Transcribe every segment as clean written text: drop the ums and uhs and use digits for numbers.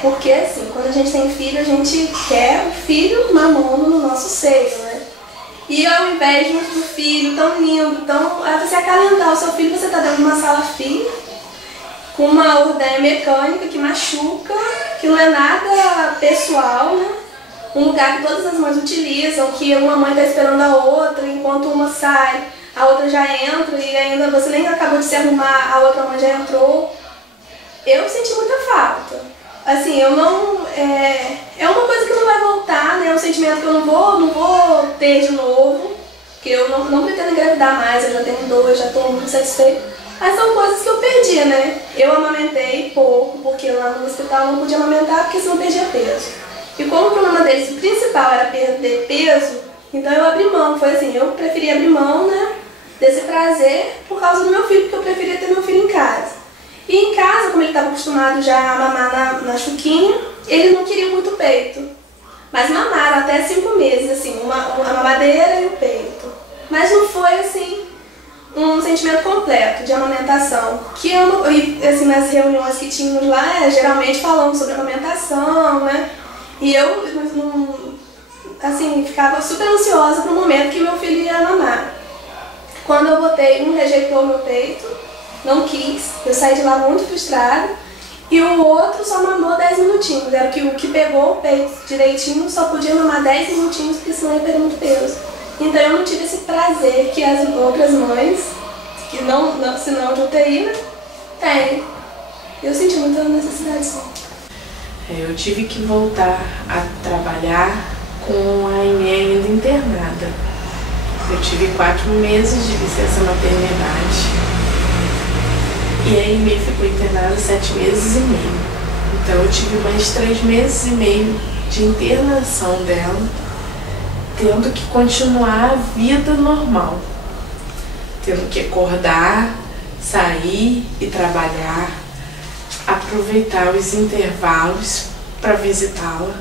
Porque assim, quando a gente tem filho, a gente quer o filho mamando no nosso seio, né? E ao invés do filho tão lindo, você acalentar o seu filho, você tá dentro de uma sala fria, com uma ordenha mecânica que machuca, que não é nada pessoal, né? Um lugar que todas as mães utilizam, que uma mãe está esperando a outra, enquanto uma sai, a outra já entra e ainda você nem acabou de se arrumar, a outra mãe já entrou. Eu senti muita falta. Assim, eu não... É uma coisa que não vai voltar, né? É um sentimento que eu não vou ter de novo, porque eu não pretendo engravidar mais, eu já tenho 2, já estou muito satisfeita. Mas são coisas que eu perdi, né? Eu amamentei pouco, porque lá no hospital eu não podia amamentar, porque senão eu perdia peso. E como o problema deles, o principal era perder peso, então eu abri mão. Foi assim, eu preferi abrir mão, né, desse prazer por causa do meu filho, porque eu preferia ter meu filho em casa. E em casa, como ele estava acostumado já a mamar na chuquinha, ele não queria muito peito. Mas mamaram até 5 meses, assim, a mamadeira e o peito. Mas não foi, assim, um sentimento completo de amamentação. Que assim, nas reuniões que tínhamos lá, geralmente falamos sobre amamentação, né? E eu, assim, ficava super ansiosa para o momento que meu filho ia mamar. Quando eu botei, um rejeitou meu peito, não quis, eu saí de lá muito frustrada, e o outro só mamou 10 minutinhos, era o que pegou o peito direitinho, só podia mamar 10 minutinhos, porque senão ia perder muito peso. Então eu não tive esse prazer que as outras mães, que se não de UTI, né, têm. Eu senti muita necessidade, sim. Eu tive que voltar a trabalhar com a Aimee ainda internada. Eu tive 4 meses de licença maternidade. E a Aimee ficou internada 7 meses e meio. Então eu tive mais 3 meses e meio de internação dela, tendo que continuar a vida normal. Tendo que acordar, sair e trabalhar, aproveitar os intervalos para visitá-la,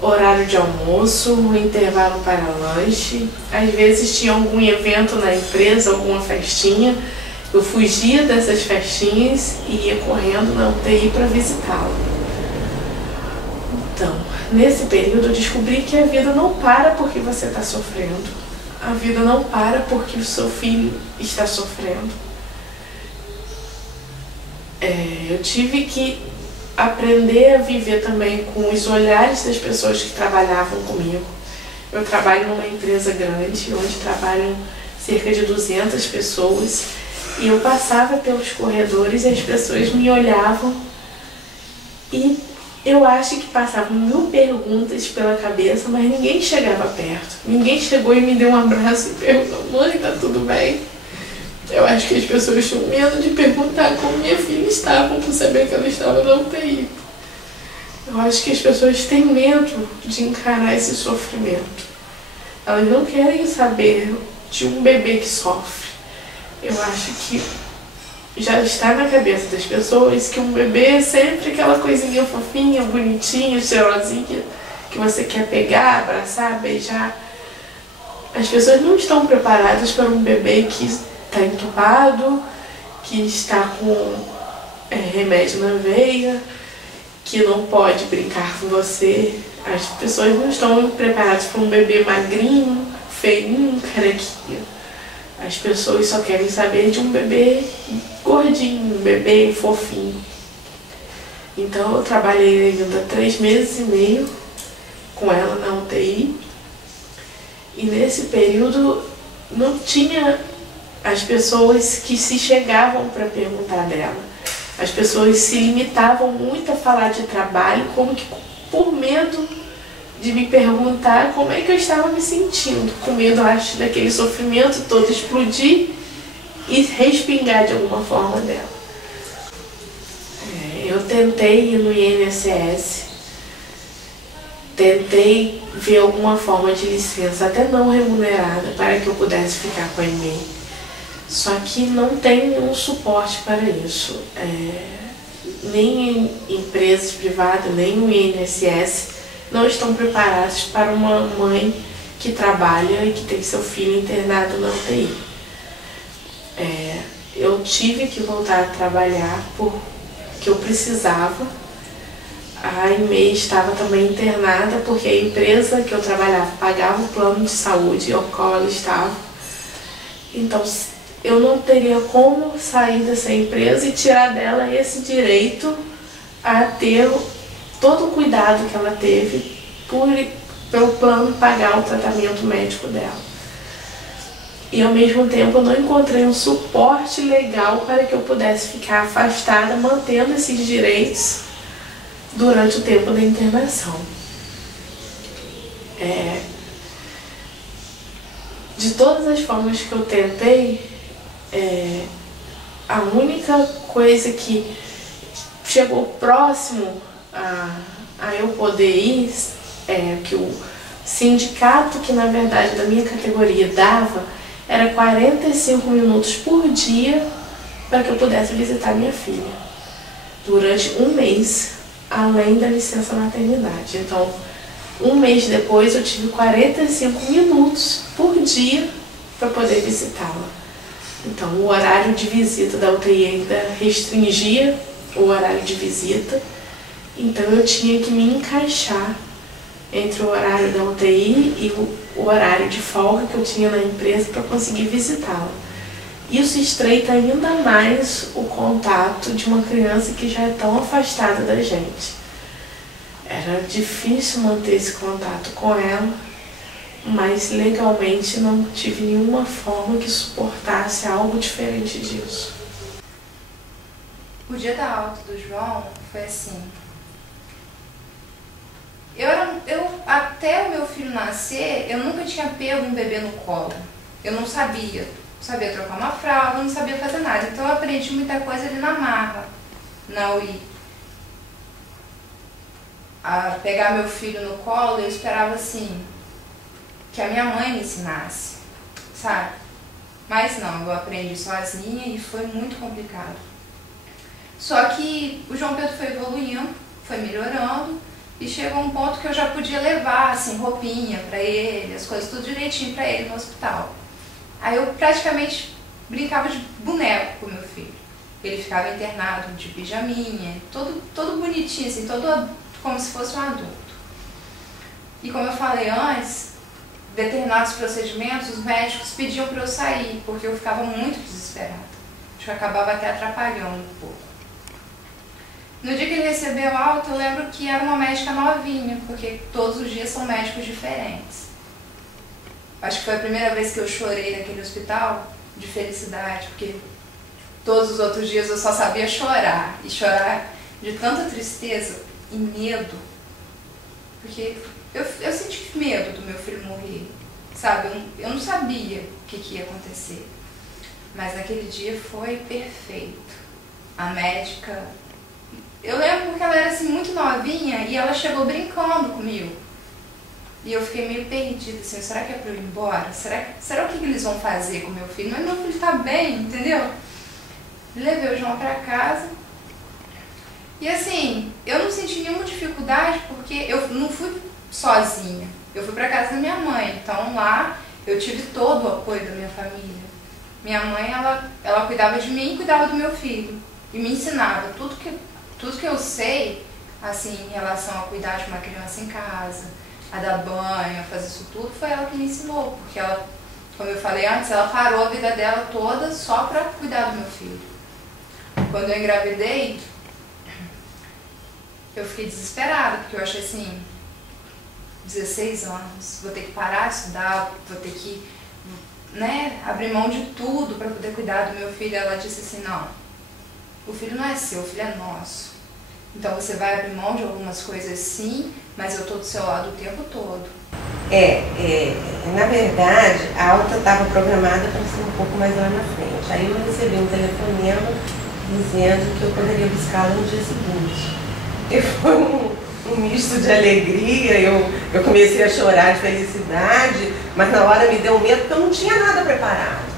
horário de almoço, intervalo para lanche. Às vezes tinha algum evento na empresa, alguma festinha, eu fugia dessas festinhas e ia correndo na UTI para visitá-la. Então, nesse período eu descobri que a vida não para porque você está sofrendo. A vida não para porque o seu filho está sofrendo. Eu tive que aprender a viver também com os olhares das pessoas que trabalhavam comigo. Eu trabalho numa empresa grande, onde trabalham cerca de 200 pessoas, e eu passava pelos corredores e as pessoas me olhavam e eu acho que passavam 1000 perguntas pela cabeça, mas ninguém chegava perto. Ninguém chegou e me deu um abraço e perguntou: mãe, tá tudo bem? Eu acho que as pessoas tinham medo de perguntar como minha filha estava, por saber que ela estava na UTI. Eu acho que as pessoas têm medo de encarar esse sofrimento. Elas não querem saber de um bebê que sofre. Eu acho que já está na cabeça das pessoas que um bebê é sempre aquela coisinha fofinha, bonitinha, cheirosinha, que você quer pegar, abraçar, beijar. As pessoas não estão preparadas para um bebê que está entubado, que está com remédio na veia, que não pode brincar com você. As pessoas não estão preparadas para um bebê magrinho, feinho, carequinha. As pessoas só querem saber de um bebê gordinho, um bebê fofinho. Então eu trabalhei ainda 3 meses e meio com ela na UTI. E nesse período não tinha as pessoas que se chegavam para perguntar dela. As pessoas se limitavam muito a falar de trabalho, como que por medo de me perguntar como é que eu estava me sentindo, com medo, acho, daquele sofrimento todo explodir e respingar de alguma forma dela. Eu tentei ir no INSS, tentei ver alguma forma de licença, até não remunerada, para que eu pudesse ficar com a Aimee. Só que não tem nenhum suporte para isso. Nem em empresas privadas, nem o INSS não estão preparados para uma mãe que trabalha e que tem seu filho internado na UTI. Eu tive que voltar a trabalhar porque eu precisava, A EMEI estava também internada porque a empresa que eu trabalhava pagava o plano de saúde ao qual ela estava. Então eu não teria como sair dessa empresa e tirar dela esse direito a ter todo o cuidado que ela teve pelo plano pagar o tratamento médico dela. E ao mesmo tempo eu não encontrei um suporte legal para que eu pudesse ficar afastada, mantendo esses direitos durante o tempo da internação. De todas as formas que eu tentei, a única coisa que chegou próximo a eu poder ir, que o sindicato que na verdade da minha categoria dava, era 45 minutos por dia para que eu pudesse visitar minha filha durante um mês, além da licença maternidade. Então, um mês depois eu tive 45 minutos por dia para poder visitá-la. Então, o horário de visita da UTI ainda restringia o horário de visita, então eu tinha que me encaixar entre o horário da UTI e o horário de folga que eu tinha na empresa para conseguir visitá-la. Isso estreita ainda mais o contato de uma criança que já é tão afastada da gente. Era difícil manter esse contato com ela, mas legalmente não tive nenhuma forma que suportasse algo diferente disso. O dia da alta do João foi assim. Até o meu filho nascer, eu nunca tinha pego um bebê no colo. Eu não sabia. Não sabia trocar uma fralda, não sabia fazer nada. Então eu aprendi muita coisa ali na marra, na UI. A pegar meu filho no colo, eu esperava assim, que a minha mãe me ensinasse, sabe? Mas não, eu aprendi sozinha e foi muito complicado. Só que o João Pedro foi evoluindo, foi melhorando, e chegou um ponto que eu já podia levar, assim, roupinha pra ele, as coisas tudo direitinho pra ele no hospital. Aí eu praticamente brincava de boneco com meu filho. Ele ficava internado de pijaminha, todo bonitinho, assim, todo como se fosse um adulto. E como eu falei antes, determinados procedimentos, os médicos pediam pra eu sair, porque eu ficava muito desesperada. Acho que eu acabava até atrapalhando um pouco. No dia que ele recebeu alta, eu lembro que era uma médica novinha, porque todos os dias são médicos diferentes. Acho que foi a primeira vez que eu chorei naquele hospital, de felicidade, porque todos os outros dias eu só sabia chorar, e chorar de tanta tristeza e medo, porque eu senti medo do meu filho morrer, sabe? Eu não sabia o que ia acontecer, mas naquele dia foi perfeito. A médica... Eu lembro porque ela era assim muito novinha e ela chegou brincando comigo. E eu fiquei meio perdida, assim, será que é pra eu ir embora? Será o que eles vão fazer com meu filho? Mas meu filho tá bem, entendeu? Levei o João pra casa. E assim, eu não senti nenhuma dificuldade porque eu não fui sozinha. Eu fui pra casa da minha mãe. Então lá eu tive todo o apoio da minha família. Minha mãe, ela cuidava de mim e cuidava do meu filho. E me ensinava tudo que eu sei, assim, em relação a cuidar de uma criança em casa, a dar banho, a fazer isso tudo, foi ela que me ensinou, porque ela, como eu falei antes, ela parou a vida dela toda só para cuidar do meu filho. Quando eu engravidei, eu fiquei desesperada, porque eu achei assim, 16 anos, vou ter que parar de estudar, vou ter que, né, abrir mão de tudo para poder cuidar do meu filho. Ela disse assim, não, o filho não é seu, o filho é nosso. Então você vai abrir mão de algumas coisas sim, mas eu estou do seu lado o tempo todo. Na verdade, a alta estava programada para ser um pouco mais lá na frente. Aí eu recebi um telefonema dizendo que eu poderia buscá-la no dia seguinte. E foi um misto de alegria, eu comecei a chorar de felicidade, mas na hora me deu medo porque eu não tinha nada preparado.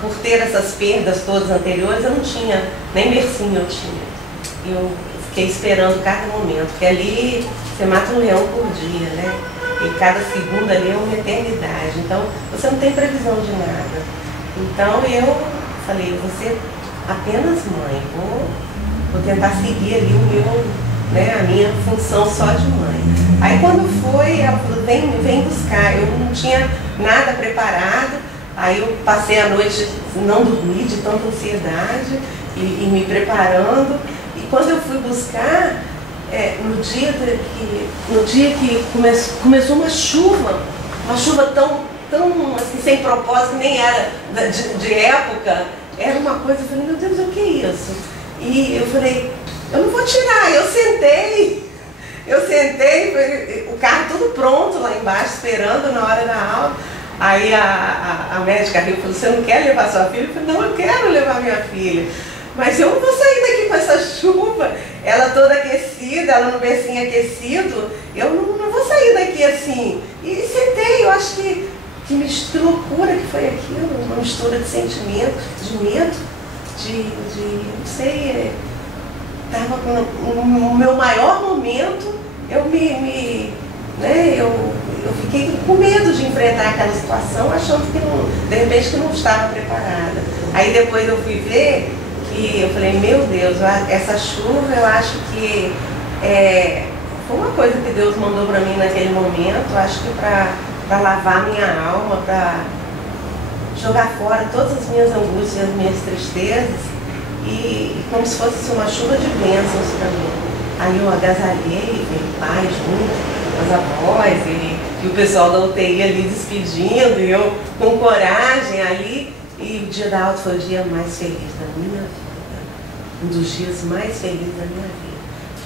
Por ter essas perdas todas anteriores, eu não tinha, nem bercinho eu tinha. Eu fiquei esperando cada momento, porque ali você mata um leão por dia, né? E cada segundo ali é uma eternidade, então você não tem previsão de nada. Então eu falei, eu vou ser apenas mãe, vou tentar seguir ali o né, a minha função só de mãe. Aí quando foi, ela falou, vem buscar. Eu não tinha nada preparado, aí eu passei a noite, não dormi de tanta ansiedade e me preparando. E quando eu fui buscar, no dia que começou uma chuva tão assim, sem propósito, nem era de época, era uma coisa, eu falei, meu Deus, o que é isso? E eu falei, eu não vou tirar, eu sentei, o carro tudo pronto lá embaixo, esperando na hora da aula. Aí a médica riu e falou, você não quer levar sua filha? Eu falei, não, eu quero levar minha filha. Mas eu não vou sair daqui com essa chuva, ela toda aquecida, ela no bercinho aquecido, eu não vou sair daqui assim. E sentei, eu acho que loucura que foi aquilo, uma mistura de sentimento, de medo, não sei, estava no meu maior momento, eu fiquei com medo de enfrentar aquela situação, achando que de repente que não estava preparada. Aí depois eu fui ver, e eu falei, meu Deus, essa chuva eu acho que foi uma coisa que Deus mandou para mim naquele momento, acho que para lavar minha alma, para jogar fora todas as minhas angústias, as minhas tristezas, e como se fosse uma chuva de bênçãos para mim. Aí eu agasalhei, veio pai junto, as avós, e o pessoal da UTI ali despedindo, e eu com coragem ali, e o dia da aula foi o dia mais feliz da minha vida. Um dos dias mais felizes da minha vida.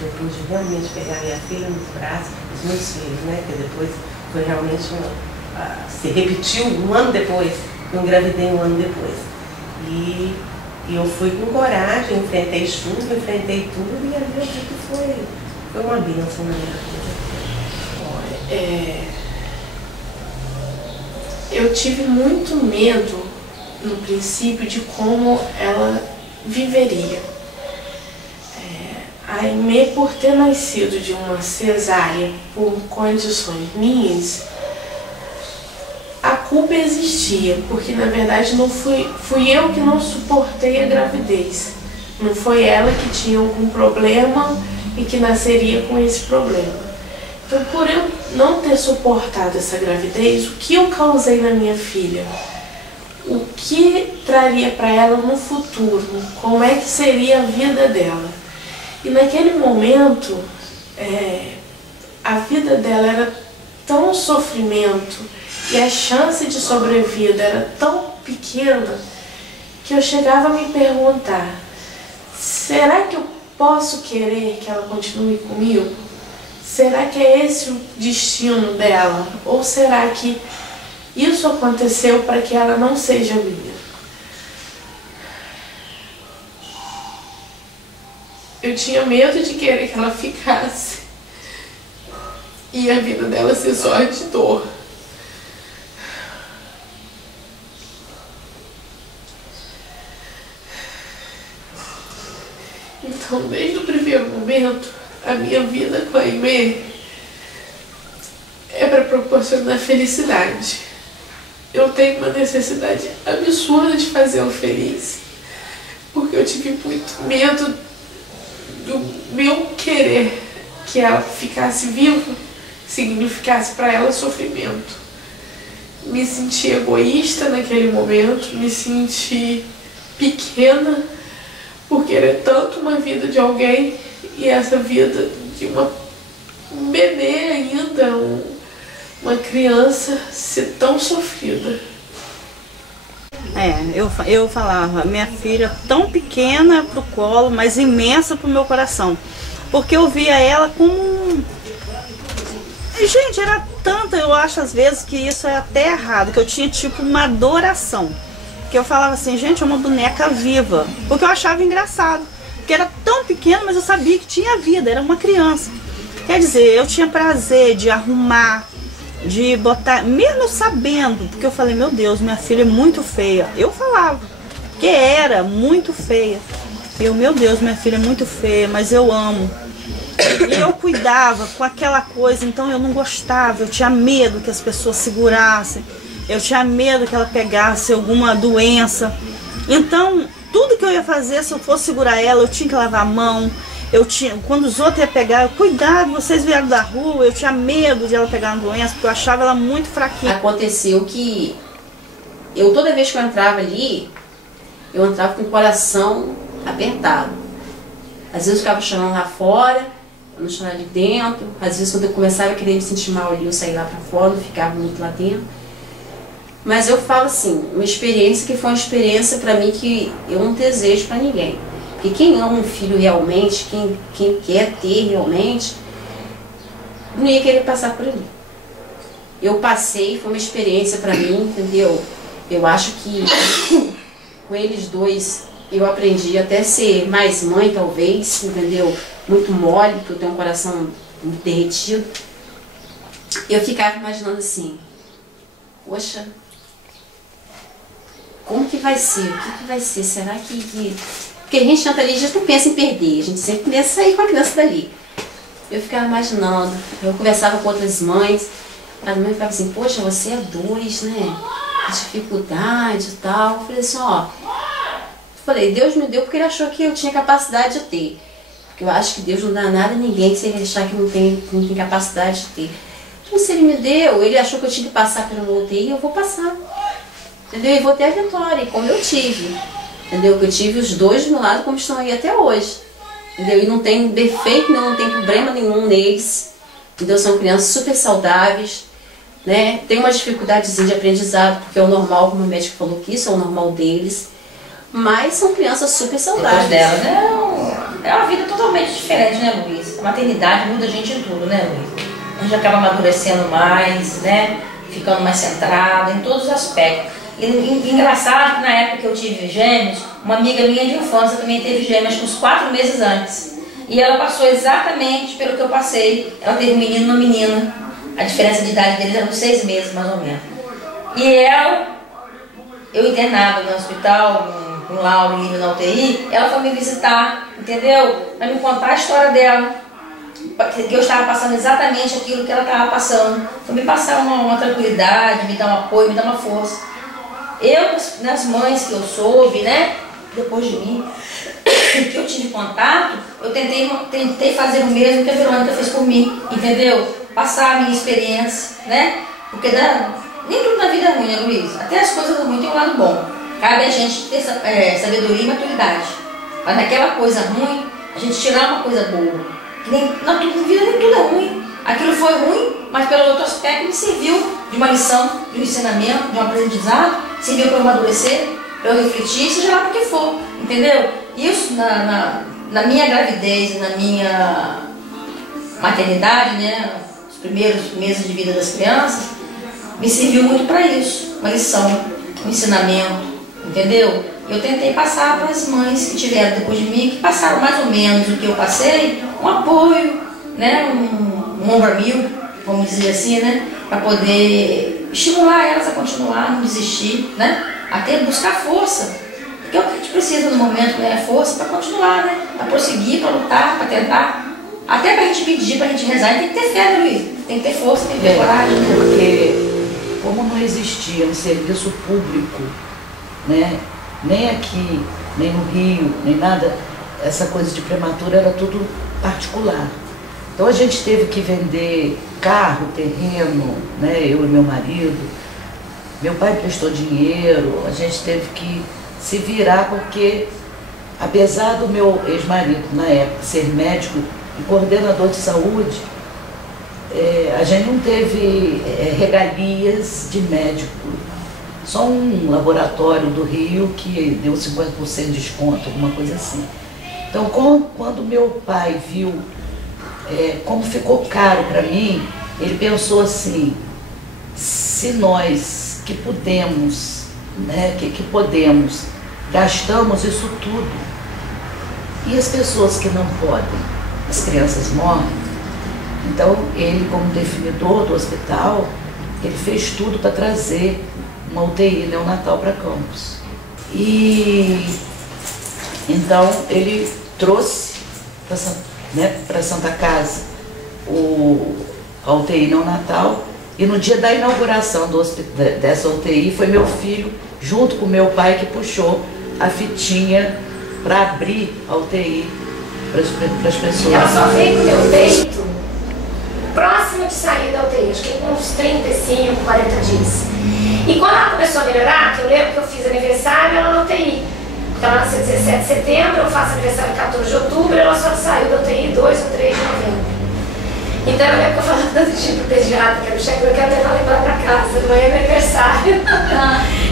Eu pude realmente pegar minha filha nos braços, os meus filhos, né? Que depois foi realmente se repetiu um ano depois. Eu engravidei um ano depois. E eu fui com coragem, enfrentei chuva, enfrentei tudo, e ali eu vi que foi uma bênção na minha vida. Eu tive muito medo no princípio de como ela viveria. A Aimee, por ter nascido de uma cesárea por condições minhas, a culpa existia, porque na verdade não fui eu que não suportei a gravidez. Não foi ela que tinha algum problema e que nasceria com esse problema. Então, por eu não ter suportado essa gravidez, o que eu causei na minha filha? O que traria para ela no futuro? Como é que seria a vida dela? E naquele momento, a vida dela era tão sofrimento e a chance de sobrevida era tão pequena que eu chegava a me perguntar, será que eu posso querer que ela continue comigo? Será que é esse o destino dela? Ou será que isso aconteceu para que ela não seja minha? Eu tinha medo de querer que ela ficasse e a vida dela ser só de dor. Então, desde o primeiro momento, a minha vida com a Aimee é para proporcionar felicidade. Eu tenho uma necessidade absurda de fazê-lo feliz, porque eu tive muito medo do meu querer que ela ficasse viva significasse para ela sofrimento. Me senti egoísta naquele momento, me senti pequena por querer tanto uma vida de alguém e essa vida de uma bebê ainda, uma criança ser tão sofrida. Eu falava, minha filha tão pequena pro colo, mas imensa pro meu coração. Porque eu via ela como... Gente, era tanta, eu acho às vezes que isso é até errado, que eu tinha tipo uma adoração. Que eu falava assim, gente, é uma boneca viva. Porque eu achava engraçado. Porque era tão pequena, mas eu sabia que tinha vida, era uma criança. Quer dizer, eu tinha prazer de arrumar, de botar, mesmo eu sabendo, porque eu falei, meu Deus, minha filha é muito feia. Eu falava que era muito feia. Meu Deus, minha filha é muito feia, mas eu amo. E eu cuidava com aquela coisa, então eu não gostava, eu tinha medo que as pessoas segurassem, eu tinha medo que ela pegasse alguma doença. Então, tudo que eu ia fazer, se eu fosse segurar ela, eu tinha que lavar a mão, Eu tinha, quando os outros iam pegar, cuidado, vocês vieram da rua, eu tinha medo de ela pegar uma doença, porque eu achava ela muito fraquinha. Aconteceu que eu, toda vez que eu entrava ali, eu entrava com o coração apertado. Às vezes eu ficava chorando lá fora, eu não chorava ali dentro. Às vezes quando eu começava a querer me sentir mal ali, eu saía lá pra fora, não ficava muito lá dentro. Mas eu falo assim, uma experiência que foi uma experiência pra mim que eu não desejo pra ninguém. Porque quem ama um filho realmente, quem quer ter realmente, não ia querer passar por ali. Eu passei, foi uma experiência pra mim, entendeu? Eu acho que com eles dois eu aprendi até ser mais mãe, talvez, entendeu? Muito mole, porque eu tenho um coração muito derretido. Eu ficava imaginando assim, poxa, como que vai ser? O que vai ser? Será que... Porque a gente entra ali, a gente não pensa em perder, a gente sempre pensa em sair com a criança dali. Eu ficava imaginando, eu conversava com outras mães, as mães ficavam assim, poxa, você é 2, né? Dificuldade e tal. Eu falei assim, ó, Deus me deu porque ele achou que eu tinha capacidade de ter. Porque eu acho que Deus não dá nada a ninguém se ele achar que não tem capacidade de ter. Então se ele me deu, ele achou que eu tinha que passar pela UTI, eu vou passar. Entendeu? E vou ter a vitória, como eu tive. Entendeu? Que eu tive os dois do meu lado como estão aí até hoje. Entendeu? E não tem defeito, não tem problema nenhum neles. Entendeu? São crianças super saudáveis. Né? Tem uma dificuldadezinha de aprendizado, porque é o normal, como o médico falou que isso é o normal deles. Mas são crianças super saudáveis. Dela, né? É uma vida totalmente diferente, né, Luiz? A maternidade muda a gente em tudo, né, Luiz? A gente acaba amadurecendo mais, né? Ficando mais centrada em todos os aspectos. E engraçado que na época que eu tive gêmeos, uma amiga minha de infância também teve gêmeos, uns 4 meses antes. E ela passou exatamente pelo que eu passei. Ela teve um menino e uma menina. A diferença de idade deles era uns 6 meses, mais ou menos. E eu internada no hospital, com o Lauro livre na UTI, ela foi me visitar, entendeu? Para me contar a história dela. Que eu estava passando exatamente aquilo que ela estava passando. Para me passar uma tranquilidade, me dar um apoio, me dar uma força. Eu, nas mães que eu soube, né, depois de mim, que eu tive contato, eu tentei fazer o mesmo que a Verônica fez por mim, entendeu? Passar a minha experiência, né? Porque nem tudo na vida é ruim, né, Luiz? Até as coisas ruins tem um lado bom. Cabe a gente ter sabedoria e maturidade. Mas naquela coisa ruim, a gente tirar uma coisa boa. Que na vida nem tudo é ruim. Aquilo foi ruim, mas pelo outro aspecto me serviu de uma lição, de um ensinamento, de um aprendizado, serviu para eu amadurecer, para eu refletir, seja lá para o que for, entendeu? Isso na minha gravidez e na minha maternidade, né, os primeiros meses de vida das crianças, me serviu muito para isso, uma lição, um ensinamento, entendeu? Eu tentei passar para as mães que tiveram depois de mim, que passaram mais ou menos o que eu passei, um apoio, né, um ombro amigo, vamos dizer assim, né, para poder estimular elas a continuar, não desistir, né, até buscar força, porque é o que a gente precisa no momento, né, é força para continuar, né, para prosseguir, para lutar, para tentar, até para a gente pedir, para a gente rezar, tem que ter fé, né, Luiz? Tem que ter força, tem que ter coragem. Porque como não existia um serviço público, né, nem aqui, nem no Rio, nem nada, essa coisa de prematura era tudo particular. Então a gente teve que vender carro, terreno, né, eu e meu marido. Meu pai prestou dinheiro, a gente teve que se virar porque, apesar do meu ex-marido, na época, ser médico e coordenador de saúde, a gente não teve regalias de médico. Só um laboratório do Rio que deu 50% de desconto, alguma coisa assim. Então, quando meu pai viu como ficou caro para mim, ele pensou assim, se nós que podemos, né, que podemos, gastamos isso tudo, e as pessoas que não podem, as crianças morrem. Então, ele, como definidor do hospital, ele fez tudo para trazer uma UTI neonatal para Campos. E então ele trouxe para Santa Casa a UTI neonatal, e no dia da inauguração dessa UTI foi meu filho, junto com meu pai, que puxou a fitinha para abrir a UTI para as pessoas. Ela só veio com o meu peito próximo de sair da UTI, acho que com uns 35, 40 dias. E quando ela começou a melhorar, que eu lembro que eu fiz aniversário, ela na UTI. Porque ela nasceu 17 de setembro, eu faço aniversário 14 de outubro, ela só saiu da UTI 2 ou 3 de novembro. Então eu lembro que eu falava tanto tipo pediatra, que eu quero levar ela pra casa, amanhã é meu aniversário.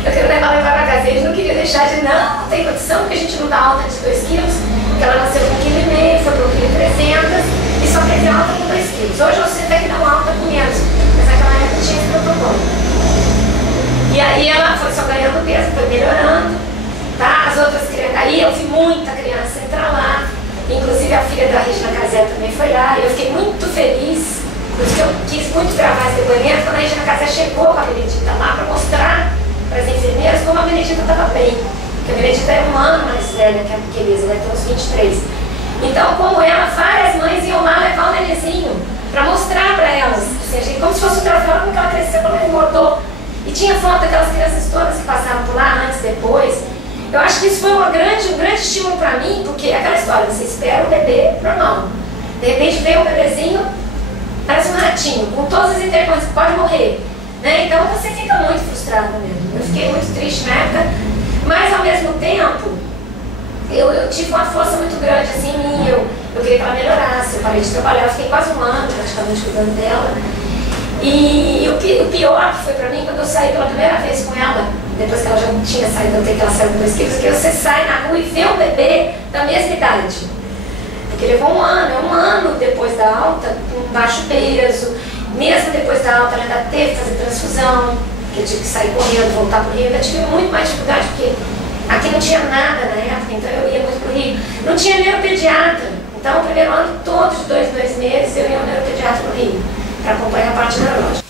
Eu quero levar ela pra casa. Eles não queriam deixar de não tem condição, porque a gente não dá alta de 2 quilos, porque ela nasceu com 1,5 kg, foi pro 1,3 kg e só teve alta com 2 quilos. Hoje você tem que dar uma alta com menos, mas naquela época tinha esse protocolo. E aí ela foi só ganhando peso, foi melhorando, tá? As outras crianças, aí eu vi muita criança entrar lá, inclusive a filha da Regina Casé também foi lá, e eu fiquei muito feliz, por isso que eu quis muito gravar esse depoimento, quando a Regina Casé chegou com a Benedita lá para mostrar para as enfermeiras como a Benedita estava bem, porque a Benedita é 1 ano mais velha que a Elisa, ela tem uns 23. Então, como ela, várias mães iam lá levar o nenenzinho para mostrar para elas, assim, como se fosse um troféu, como que ela cresceu, como ela engordou. E tinha foto daquelas crianças todas que passaram por lá antes, depois. Eu acho que isso foi um grande estímulo para mim, porque é aquela história, você espera o bebê normal. De repente vem um bebezinho, parece um ratinho, com todas as intercorrências, pode morrer. Né? Então você fica muito frustrada mesmo. Eu fiquei muito triste na época, mas ao mesmo tempo, eu tive uma força muito grande assim, em mim. Eu queria que ela melhorasse, eu parei de trabalhar, eu fiquei quase 1 ano praticamente cuidando dela. E o pior que foi pra mim, quando eu saí pela primeira vez com ela, depois que ela já tinha saído, que ela saiu com 2 quilos, que você sai na rua e vê um bebê da mesma idade. Porque levou 1 ano, é 1 ano depois da alta, com baixo peso. Mesmo depois da alta, ela ainda teve que fazer transfusão, que eu tive que sair correndo, voltar pro Rio. Eu tive muito mais dificuldade, porque aqui não tinha nada na época, então eu ia muito pro Rio. Não tinha neuropediatra. Então, o primeiro ano todo, de 2 meses, eu ia ao neuropediatra no Rio, para acompanhar a parte neurológica.